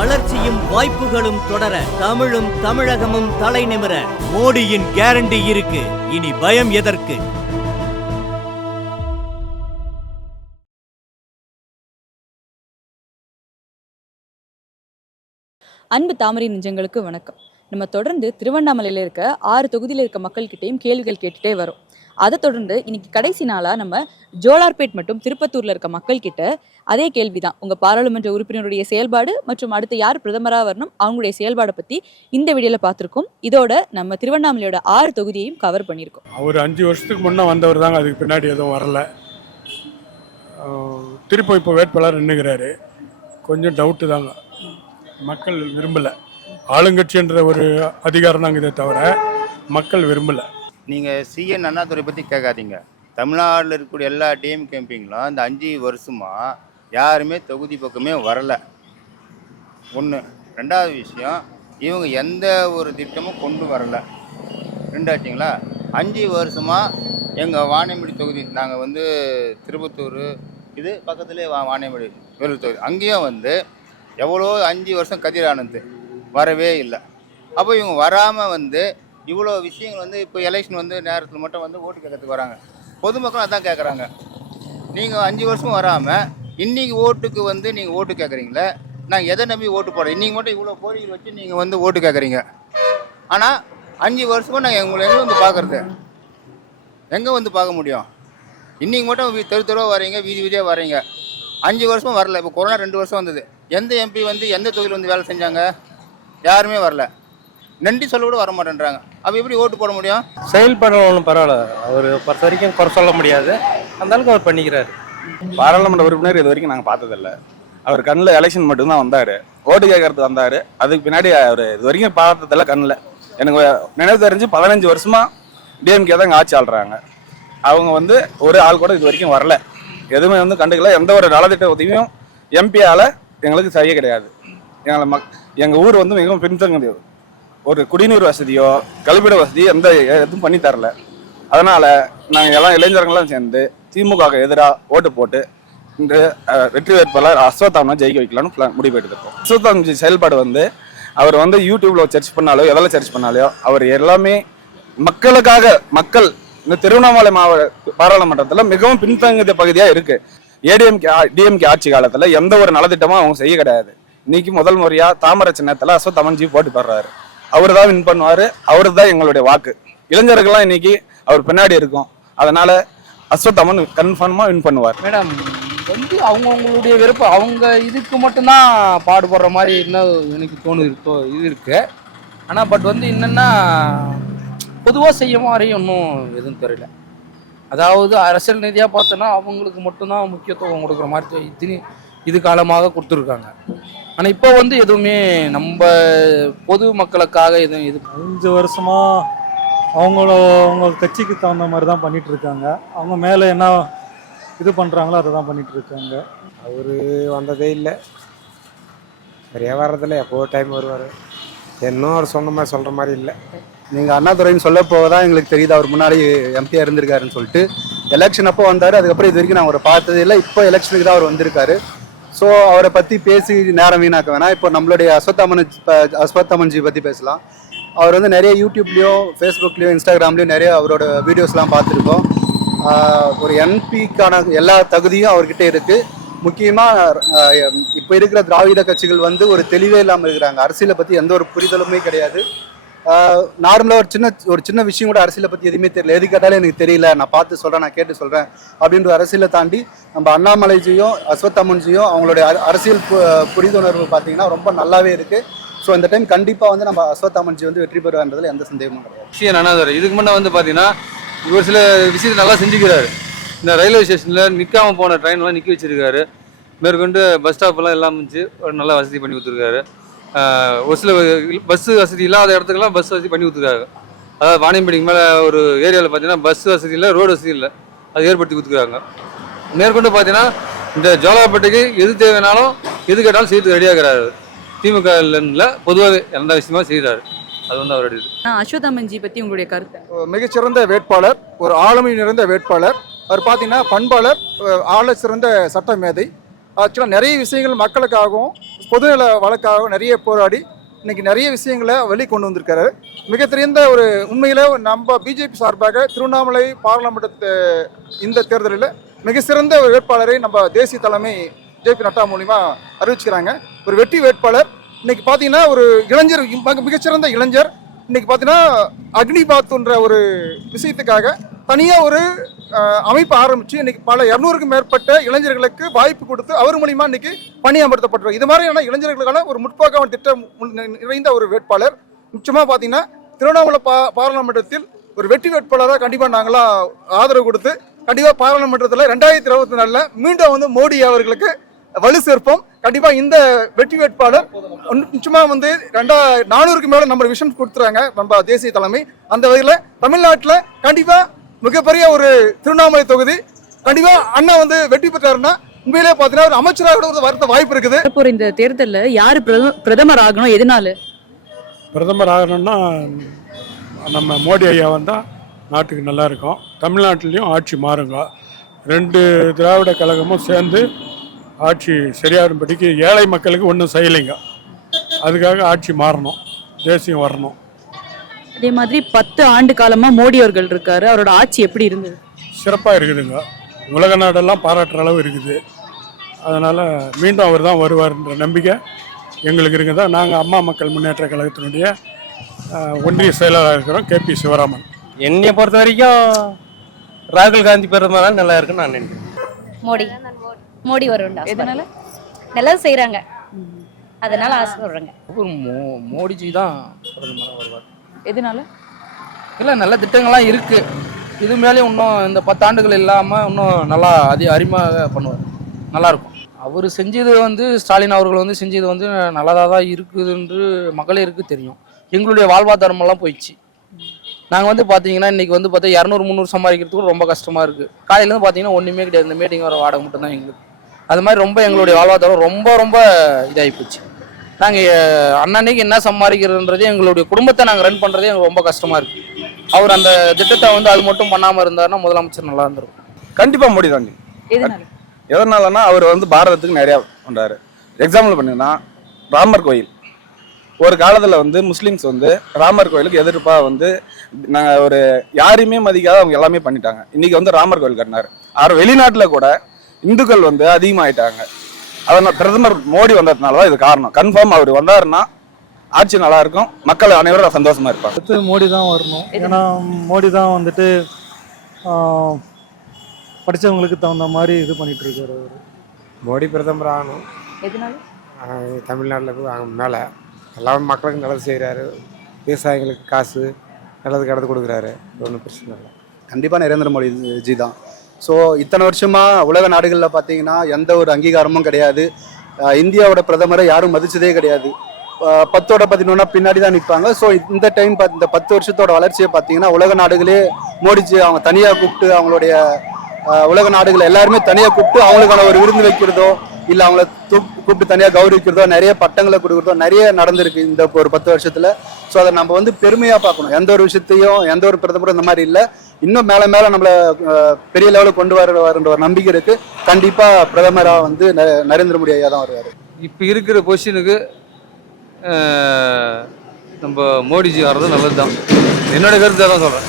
வளர்ச்சியும் வாய்ப்புகளும் தொடர, தமிழும் தமிழகமும் தலை நிமிர மோடியின் கேரண்டி இருக்கு. இனி பயம் எதற்கு? அன்பு தாமரை நெஞ்சங்களுக்கு வணக்கம். நம்ம தொடர்ந்து திருவண்ணாமலையில் இருக்க 6 தொகுதியில் இருக்க மக்கள்கிட்டையும் கேள்விகள் கேட்டுட்டே வரோம். அதை தொடர்ந்து இன்னைக்கு கடைசி நாளாக நம்ம ஜோலார்பேட் மற்றும் திருப்பத்தூரில் இருக்க மக்கள்கிட்ட அதே கேள்விதான். உங்கள் பாராளுமன்ற உறுப்பினருடைய செயல்பாடு மற்றும் அடுத்து யார் பிரதமராக வரணும் அவங்களுடைய செயல்பாடை பற்றி இந்த வீடியோவில் பார்த்துருக்கோம். இதோட நம்ம திருவண்ணாமலையோட 6 தொகுதியையும் கவர் பண்ணியிருக்கோம். அவர் 5 வருஷத்துக்கு முன்னே வந்தவர் தாங்க, அதுக்கு பின்னாடி எதுவும் வரல. திருப்பி இப்போ வேட்பாளர் நின்றுக்கிறாரு. கொஞ்சம் டவுட்டு தாங்க, மக்கள் விரும்பலை. ஆளுங்கட்சின்ற ஒரு அதிகாரம் தாங்க, இதை தவிர மக்கள் விரும்பலை. நீங்கள் சிஎன் அண்ணாதுரை பற்றி கேட்காதீங்க. தமிழ்நாட்டில் இருக்கக்கூடிய எல்லா டிஎம் கேம்பிங்களும் இந்த 5 வருஷமாக யாருமே தொகுதி பக்கமே வரலை. ஒன்று. ரெண்டாவது விஷயம், இவங்க எந்த ஒரு திட்டமும் கொண்டு வரலை. ரெண்டாச்சுங்களா, 5 வருஷமாக எங்கள் வாணியம்படி தொகுதி, நாங்கள் திருப்பத்தூர் இது பக்கத்துலேயே வாணியம்படி வேலூர் தொகுதி, அங்கேயும் எவ்வளோ 5 வருஷம் கதிர் ஆனந்த் வரவே இல்லை. அப்போ இவங்க வராமல் இவ்வளோ விஷயங்கள் இப்போ எலெக்ஷன் நேரத்தில் மட்டும் ஓட்டு கேட்கறதுக்கு வராங்க. பொதுமக்களும் அதான் கேட்குறாங்க. நீங்கள் 5 வருஷமும் வராமல் இன்றைக்கி ஓட்டுக்கு நீங்கள் ஓட்டு கேட்குறீங்களே, நாங்கள் எதை நம்பி ஓட்டு போடுறோம்? இன்றைக்கி மட்டும் இவ்வளோ கோரிக்கை வச்சு நீங்கள் ஓட்டு கேட்குறீங்க. ஆனால் 5 வருஷமும் நாங்கள் உங்களை எங்கே பார்க்குறது? எங்கே பார்க்க முடியும்? இன்றைக்கி மட்டும் தெருவாக வரீங்க, வீதி வீதியாக வரீங்க. 5 வருஷமும் வரல. இப்போ கொரோனா 2 வருஷம் வந்தது. எந்த எம்பி எந்த தொகுதியில் வேலை செஞ்சாங்க? யாருமே வரல. நன்றி சொல்ல கூட வர மாட்டேன்றாங்க. அப்போ எப்படி ஓட்டு போட முடியும்? செயல்பட ஒன்றும் பரவாயில்ல, அவர் பொறுத்த வரைக்கும் குறை சொல்ல முடியாது. அந்த அளவுக்கு அவர் பண்ணிக்கிறாரு. பாராளுமன்ற உறுப்பினர் இது வரைக்கும் நாங்கள் பார்த்ததில்ல. அவர் கண்ணில் எலெக்ஷன் மட்டும்தான் வந்தார், ஓட்டு கேட்கறதுக்கு வந்தார். அதுக்கு பின்னாடி அவர் இது வரைக்கும் பார்த்ததில்ல கண்ணில். எனக்கு நினைவு தெரிஞ்சு 15 வருஷமாக டிஎம்கே தான் இங்கே ஆட்சி ஆள்றாங்க. அவங்க ஒரு ஆள் கூட இது வரைக்கும் வரல, எதுவுமே கண்டுக்கல. எந்த ஒரு நலத்திட்ட உதவியும் எம்பியால் எங்களுக்கு செய்ய கிடையாது. எங்கள் ஊர் மிகவும் பின்தங்கியது. ஒரு குடிநீர் வசதியோ கழிப்பிட வசதியோ எதுவும் பண்ணி தரல. அதனால் நாங்கள் எல்லாம் இளைஞர்கள்லாம் சேர்ந்து திமுக எதிராக ஓட்டு போட்டு இன்று வெற்றி வேட்பாளர் அஸ்வத்தாமனை ஜெயிக்க வைக்கலாம்னு முடிவு எடுத்துருக்கோம். அஸ்வத்தாமன் செயல்பாடு அவர் யூடியூப்பில் சர்ச் பண்ணாலோ எதில் சர்ச் பண்ணாலோ அவர் எல்லாமே மக்களுக்காக, மக்கள் இந்த திருவண்ணாமலை மாவட்ட பாராளுமன்றத்தில் மிகவும் பின்தங்கிய பகுதியாக இருக்குது. டிஎம்கே ஆட்சி காலத்தில் எந்த ஒரு நலத்திட்டமும் அவங்க செய்ய கிடையாது. இன்னைக்கு முதல் முறையாக தாமரை சின்னத்தில் அஸ்வத்தாமன்ஜி போட்டி போடுறாரு. அவர் தான் வின் பண்ணுவார், அவரு தான் எங்களுடைய வாக்கு. இளைஞர்கள்லாம் இன்னைக்கு அவர் பின்னாடி இருக்கும். அதனால அஸ்வத்தாமன் கன்ஃபார்மாக வின் பண்ணுவார். மேடம் அவங்கவுங்களுடைய விருப்பம், அவங்க இதுக்கு மட்டும்தான் பாடுபடுற மாதிரி இன்னும் எனக்கு தோணுது, இது இருக்கு. ஆனால் பட் என்னென்னா பொதுவாக செய்ய மாதிரி ஒன்றும் எதுவும் தெரியல. அதாவது அரசியல் ரீதியாக பார்த்தோன்னா அவங்களுக்கு மட்டும்தான் முக்கியத்துவம் கொடுக்குற மாதிரி இது காலமாக கொடுத்துருக்காங்க. ஆனால் இப்போ எதுவுமே நம்ம பொது மக்களுக்காக எதுவும் இது 5 வருஷமாக அவங்க கட்சிக்கு தகுந்த மாதிரி தான் பண்ணிட்டு இருக்காங்க. அவங்க மேலே என்ன இது பண்ணுறாங்களோ அதை தான் பண்ணிட்டு இருக்காங்க. அவர் வந்ததே இல்லை, சரியாக வர்றதில்ல. எப்போ டைம் வருவார், இன்னும் அவர் சொன்ன மாதிரி சொல்கிற மாதிரி இல்லை. நீங்கள் அண்ணாதுரைன்னு சொல்ல போதான் எங்களுக்கு தெரியுது அவர் முன்னாடி எம்பியாக இருந்திருக்காருன்னு சொல்லிட்டு. எலெக்ஷன் அப்போ வந்தார், அதுக்கப்புறம் இது வரைக்கும் நான் அவரை பார்த்ததே இல்லை. இப்போ எலெக்ஷனுக்கு தான் அவர் வந்திருக்காரு. ஸோ அவரை பற்றி பேசி நேரம் வீணாக்க வேணாம். இப்போ நம்மளுடைய அஸ்வத்தாமன்ஜி பற்றி பேசலாம். அவர் நிறைய யூடியூப்லேயும் ஃபேஸ்புக்லேயும் இன்ஸ்டாகிராம்லேயும் நிறைய அவரோட வீடியோஸ்லாம் பார்த்துருக்கோம். ஒரு என்பிக்கான எல்லா தகுதியும் அவர்கிட்ட இருக்குது. முக்கியமாக இப்போ இருக்கிற திராவிட கட்சிகள் ஒரு தெளிவே இல்லாமல் இருக்கிறாங்க. அரசியலை பற்றி எந்த ஒரு புரிதலுமே கிடையாது. நார்மலாக ஒரு சின்ன விஷயம் கூட அரசியலை பற்றி எதுவுமே தெரியல. எது கேட்டாலும் எனக்கு தெரியல, நான் பார்த்து சொல்கிறேன், நான் கேட்டு சொல்கிறேன் அப்படின்ற அரசியலை தாண்டி நம்ம அண்ணாமலைஜியும் அஸ்வத்தாமன்ஜியும் அவங்களுடைய அரசியல் புரிந்துணர்வு பார்த்தீங்கன்னா ரொம்ப நல்லாவே இருக்குது. ஸோ இந்த டைம் கண்டிப்பாக நம்ம அஸ்வத்தாமன்ஜி வெற்றி பெறுவான்றதுல எந்த சந்தேகமும் கிடையாது. சிஎன் அண்ணாதுரை இதுக்கு முன்னே பார்த்தீங்கன்னா இவர் சில விஷயத்தை நல்லா செஞ்சுக்கிறாரு. இந்த ரயில்வே ஸ்டேஷனில் நிற்காமல் போன ட்ரெயின்லாம் நிற்க வச்சுருக்காரு. மேற்கொண்டு பஸ் ஸ்டாப்லாம் எல்லாம் இருந்துச்சு, ஒரு நல்ல வசதி பண்ணி கொடுத்துருக்காரு. ஒரு சில பஸ்ஸு வசதி இல்லாத இடத்துக்கெல்லாம் பஸ் வசதி பண்ணி கொடுத்துருக்காங்க. அதாவது வாணியம்படிக்கு மேலே ஒரு ஏரியாவில் பார்த்தீங்கன்னா பஸ் வசதி இல்லை, ரோடு வசதி இல்லை, அது ஏற்படுத்தி கொடுத்துருக்காங்க. மேற்கொண்டு பார்த்தீங்கன்னா இந்த ஜோலார்பேட்டைக்கு எது தேவைனாலும் எது கேட்டாலும் செய்து ரெடியாகிறாரு. திமுக இல்லைன்னு பொதுவாகவே எந்த விஷயமா செய்கிறாரு. அது அவருடைய இது. அஸ்வத்தாமன்ஜி பற்றி உங்களுடைய கருத்து? மிகச்சிறந்த வேட்பாளர், ஒரு ஆளுமை நிறைந்த வேட்பாளர். அவர் பார்த்தீங்கன்னா பண்பாளர், ஆள சிறந்த சட்ட மேதை. ஆக்சுவலாக நிறைய விஷயங்கள் மக்களுக்காகவும் பொதுநல வழக்காக நிறைய போராடி இன்னைக்கு நிறைய விஷயங்களை வெளிக்கொண்டு வந்திருக்காரு. மிக தெரிந்த ஒரு உண்மையில நம்ம பிஜேபி சார்பாக திருவண்ணாமலை பாராளுமன்ற இந்த தேர்தலில் மிக சிறந்த ஒரு வேட்பாளரை நம்ம தேசிய தலைமை ஜே.பி. நட்டா மூலிமா அறிவிச்சுக்கிறாங்க. ஒரு வெற்றி வேட்பாளர். இன்னைக்கு பார்த்தீங்கன்னா ஒரு இளைஞர், மிகச்சிறந்த இளைஞர். இன்னைக்கு பார்த்தீங்கன்னா அக்னிபாத்ன்ற ஒரு விஷயத்துக்காக தனியாக ஒரு அமைப்பு ஆரம்பித்து இன்னைக்கு பல 200க்கும் மேற்பட்ட இளைஞர்களுக்கு வாய்ப்பு கொடுத்து அவர் மூலிமா இன்னைக்கு பணியமர்த்தப்பட்டிருக்கும். இது மாதிரியான இளைஞர்களுக்கான ஒரு முற்போக்கான திட்டம் நிறைந்த ஒரு வேட்பாளர். நிச்சயமாக பார்த்தீங்கன்னா திருவண்ணாமலை பாராளுமன்றத்தில் ஒரு வெற்றி வேட்பாளராக கண்டிப்பாக நாங்களாம் ஆதரவு கொடுத்து கண்டிப்பாக பாராளுமன்றத்தில் 2024 மீண்டும் வந்து மோடி அவர்களுக்கு வலு சேர்ப்போம். கண்டிப்பாக இந்த வெற்றி வேட்பாளர் நிச்சயமாக வந்து 400க்கு மேலே நம்ம விஷன் கொடுத்துறாங்க நம்ம தேசிய தலைமை. அந்த வகையில் தமிழ்நாட்டில் கண்டிப்பாக மிகப்பெரிய ஒரு திருவண்ணாமலை தொகுதி கண்டிப்பாக அண்ணா வந்து வெற்றி பெற்றாருன்னா உண்மையிலே பார்த்தீங்கன்னா ஒரு அமைச்சராக வரத வாய்ப்பு இருக்குது. இப்போ இந்த தேர்தலில் யார் பிரதமர் ஆகணும், எதனால? பிரதமர் ஆகணும்னா நம்ம மோடி ஐயா வந்தால் நாட்டுக்கு நல்லா இருக்கும். தமிழ்நாட்டிலையும் ஆட்சி மாறுங்க. 2 திராவிட கழகமும் சேர்ந்து ஆட்சி சரியாகும்படிக்கு ஏழை மக்களுக்கு ஒன்றும் செய்யலைங்க. அதுக்காக ஆட்சி மாறணும், தேசியம் வரணும். அதே மாதிரி 10 ஆண்டு காலமாக மோடி அவர்கள் இருக்காரு. அவரோட ஆட்சி எப்படி இருந்தது? சிறப்பாக இருக்குதுங்க. உலக நாடெல்லாம் பாராட்டுற அளவு இருக்குது. அதனால் மீண்டும் அவர் தான் வருவார்ன்ற நம்பிக்கை எங்களுக்கு இருக்குதா. நாங்கள் அம்மா மக்கள் முன்னேற்ற கழகத்தினுடைய ஒன்றிய செயலாளராக இருக்கிறோம், கே.பி. சிவராமன். என்னை பொறுத்த வரைக்கும் ராகுல் காந்தி பிரதமர் நல்லா இருக்குன்னு நான் நினைக்கிறேன். மோடி வரும்டா. எதனால? நல்லது செய்கிறாங்க, அதனால ஆசைப்படுறாங்க. மோடிஜி தான் பிரதமராக வருவார். எதனால? இல்லை, நல்ல திட்டங்கள்லாம் இருக்குது. இது மேலே இன்னும் இந்த 10 ஆண்டுகள் இல்லாமல் இன்னும் நல்லா அருமையாக பண்ணுவார். நல்லாயிருக்கும். அவர் செஞ்சது வந்து ஸ்டாலின் அவர்கள் வந்து செஞ்சது வந்து நல்லதாக தான் இருக்குது என்று மகளிருக்கு தெரியும். எங்களுடைய வாழ்வாதாரமெல்லாம் போயிடுச்சு. நாங்கள் வந்து பார்த்தீங்கன்னா இன்றைக்கி வந்து பார்த்தா 200-300 சம்பாதிக்கிறதுக்கு ரொம்ப கஷ்டமாக இருக்குது. காலையிலேருந்து பார்த்தீங்கன்னா ஒன்றுமே கிடையாது. இந்த மீட்டிங் வர வாடகை மட்டும்தான் எங்களுக்கு. அது மாதிரி ரொம்ப எங்களுடைய வாழ்வாதாரம் ரொம்ப இதாகி போச்சு. நாங்கள் அன்னன்னைக்கு என்ன சம்பாதிக்கிறதுன்றதே எங்களுடைய குடும்பத்தை நாங்கள் ரன் பண்ணுறதே எங்களுக்கு ரொம்ப கஷ்டமாக இருக்குது. அவர் அந்த திட்டத்தை வந்து அது மட்டும் பண்ணாமல் இருந்தாருன்னா முதலமைச்சர் நல்லா இருந்திருக்கும். கண்டிப்பாக மோடி தாண்டி. எதனாலன்னா அவர் வந்து பாரதத்துக்கு நிறையா பண்ணுறாரு. எக்ஸாம்பிள் பண்ணிங்கன்னா ராமர் கோயில். ஒரு காலத்தில் வந்து முஸ்லீம்ஸ் வந்து ராமர் கோயிலுக்கு எதிர்ப்பாக வந்து நாங்கள் ஒரு யாரையுமே மதிக்காத அவங்க எல்லாமே பண்ணிட்டாங்க. இன்றைக்கி வந்து ராமர் கோயில் கட்டினார். வெளிநாட்டில் கூட இந்துக்கள் வந்து அதிகமாகிட்டாங்க. அதனால் பிரதமர் மோடி வந்ததுனால தான் இது காரணம். கன்ஃபார்ம் அவர் வந்தாருன்னா ஆட்சி நல்லா இருக்கும், மக்கள் அனைவரும் சந்தோஷமா இருப்பாங்க. அடுத்து மோடி தான் வரணும். ஏன்னா மோடி தான் வந்துட்டு படித்தவங்களுக்கு தகுந்த மாதிரி இது பண்ணிட்டு இருக்காரு அவர். மோடி பிரதமர் ஆகணும். எதனால? தமிழ்நாட்டில் போய் அவங்க மேலே எல்லாரும் மக்களுக்கு நல்லது செய்கிறாரு. விவசாயிகளுக்கு காசு நல்லது கடந்து கொடுக்குறாரு. ஒன்றும் பிரச்சனை இல்லை. கண்டிப்பாக நரேந்திர மோடி ஜி தான். ஸோ இத்தனை வருஷமாக உலக நாடுகளில் பார்த்தீங்கன்னா எந்த ஒரு அங்கீகாரமும் கிடையாது. இந்தியாவோட பிரதமரை யாரும் மதிச்சதே கிடையாது. 10ஓட 11 பின்னாடி தான் நிற்பாங்க. ஸோ இந்த டைம் இந்த 10 வருஷத்தோட வளர்ச்சியை பார்த்தீங்கன்னா உலக நாடுகளே மோடிஜி அவங்க தனியாக கூப்பிட்டு அவங்களுடைய உலக நாடுகளை எல்லாருமே தனியாக கூப்பிட்டு அவங்களுக்கான ஒரு விருந்து வைக்கிறதோ இல்லை அவங்கள கூப்பிட்டு தனியாக கௌரவிக்கிறதோ நிறைய பட்டங்களை கொடுக்குறதோ நிறைய நடந்திருக்கு இந்த ஒரு 10 வருஷத்தில். ஸோ அதை நம்ம வந்து பெருமையாக பார்க்கணும். எந்த ஒரு விஷயத்தையும் எந்த ஒரு பிரதமரும் இந்த மாதிரி இல்லை. இன்னும் மேலே மேலே நம்மளை பெரிய லெவலுக்கு கொண்டு வரன்ற ஒரு நம்பிக்கை இருக்குது. கண்டிப்பாக பிரதமராக வந்து நரேந்திர மோடி ஐயா தான் வருவார். இப்போ இருக்கிற பொசிஷனுக்கு நம்ம மோடிஜி வர்றது நல்லது தான். என்னோட கருத்தை தான் சொல்கிறேன்.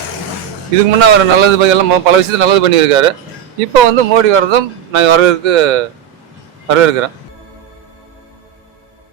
இதுக்கு முன்னே அவர் நல்லது எல்லாம் பல விஷயத்தை நல்லது பண்ணியிருக்காரு. இப்போ வந்து மோடி வர்றதும் நான் வரவேற்கிறேன்.